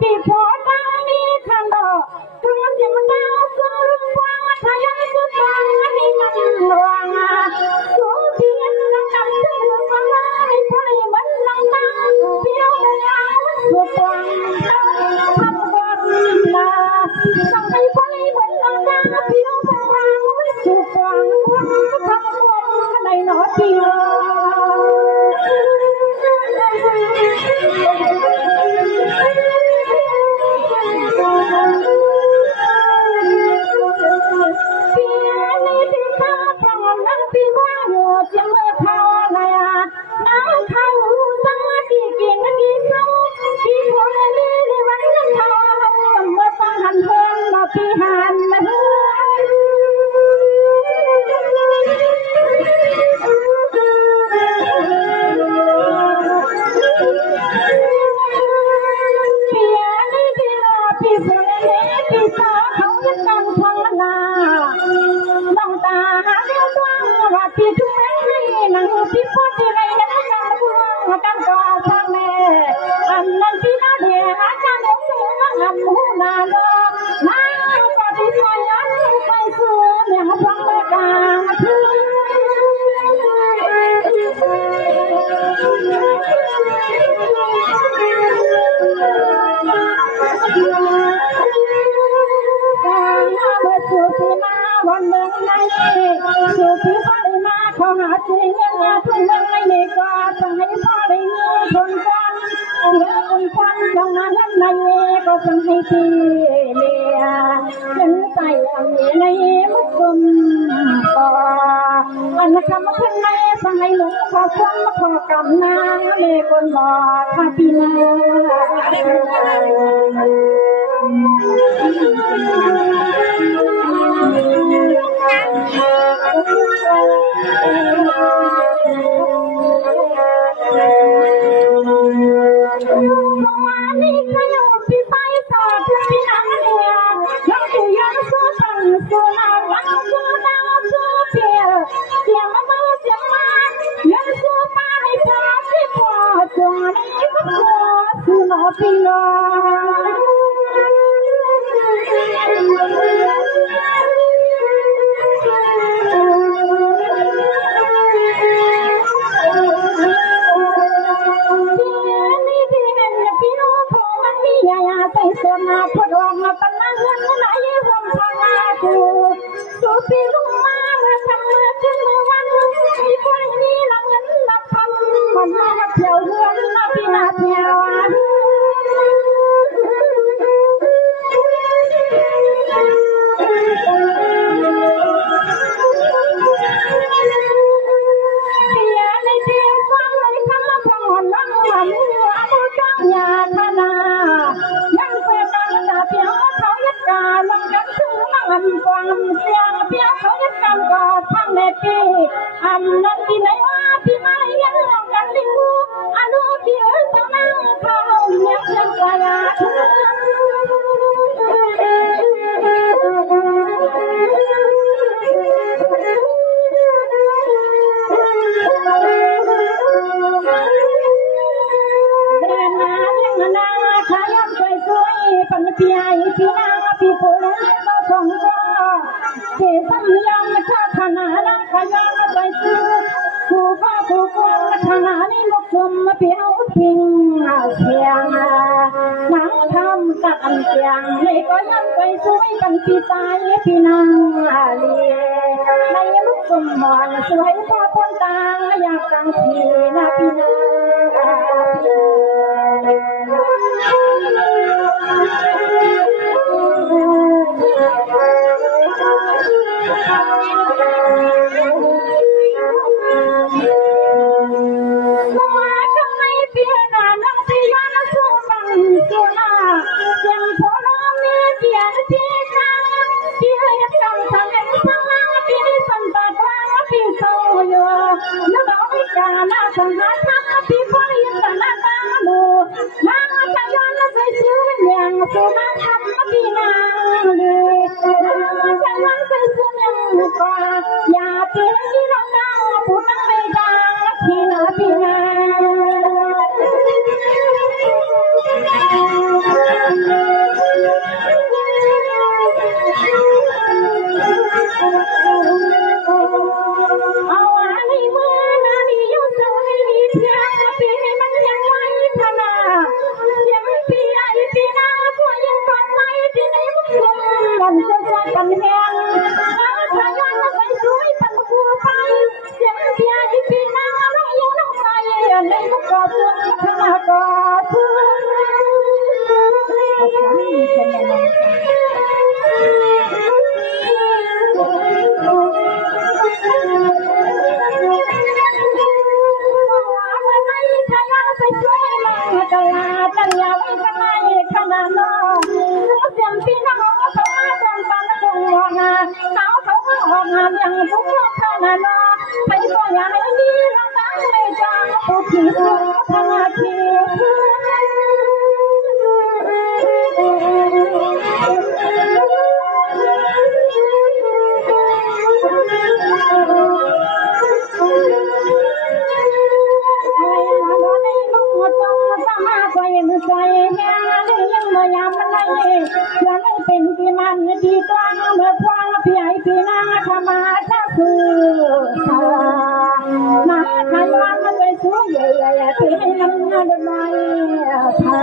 Phi ที่ทุ่งไม้นั่งที่พ่อที่ไรนั่งนั่งพูดกันก็ทางแม่อันนั้นที่น่าเดียอาจารย์เอ๋ยนั่งหันหูนาโลนั่งก็ที่ซอยยันไปสู่อย่างฟังไม่กลางคืนวันเมืองไหนสู่ที่พ่อได้มาขอหาจริงยังมาทุ่งเมืองไหนก็จะให้พ่อได้มีคนฟังเมื่อคนฟังจังนั้นในก็จะให้ทีเลียเห็นใจอันนี้ในมุกคุมก็อันคำขึ้นในฟังให้หลงขอฟังขอกำนางเลคนบอกข้าพี่นาพี่น้องไปส่วนมาพอดองมาตั้งนั่งเงินไหนวันพาราดูสูพี่ลุงมาเมื่อทำเมื่อขึ้นเมื่อวันมีคนนี้หลังเงินหลับพันมันมาเที่ยวเรือนมาพี่นาเที่ยวความเสียงเพียงเขาจะกันก็ทำในปีอันนั้นที่ไหนว่าที่ไม่ยังลองกันลิบูอันรู้ที่จะนั่งเขาเมียยังกว่าขยันสวยๆปันพี่ไอ้พี่นางพี่ผู้เล่นเราสองคนเจ้าสัญญาไม่ขาดขนาดขยันไปซื้อผู้ฟ้าผู้กว้างขนาดนี้ลูกชมมาเปียวทิ้งเสียงหนังทำกันเสียงนี่ก็ยังไปสวยปันพี่ตายพี่นางเลี้ยในลูกชมหอนสวยพอคนตาอยากกังทีนะพี่นางอย่าเปลี่ยนที่เราเดาพูดตั้งไม่ดังพี่นาพี่นาเอาอะไรมานานี่ยุ่งจะให้ดีเพียงพี่มันยังไงพนายังพี่ไอพี่นาก็ยังปัดไว้ที่ไหนมุกมันจะว่ากันแหงถ้าย้อนไปสวยปันหัวไปยังพี่ไอพี่นาเรายังน้องใจในมุกก็เพื่อนขนาดก็เพื่อนตั้งยาวอีกไม่ขนาดน้องเสียงพี่น้องเขามาจนปันคงมองหน้า แง่ยังเมื่อยามมันได้อย่าได้เป็นที่มันดีกลางเมื่อควางพี่ไอพี่นางขมาถ้าคือมาขายวันมันไปสวยใหญ่ๆที่ให้มันเดินไปพา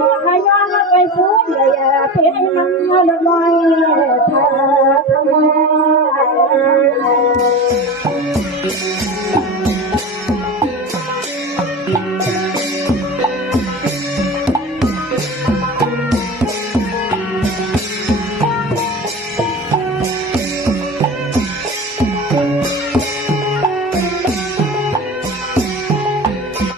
มาขายวันมันไปสวยใหญ่ๆที่ให้มันเดินไปพา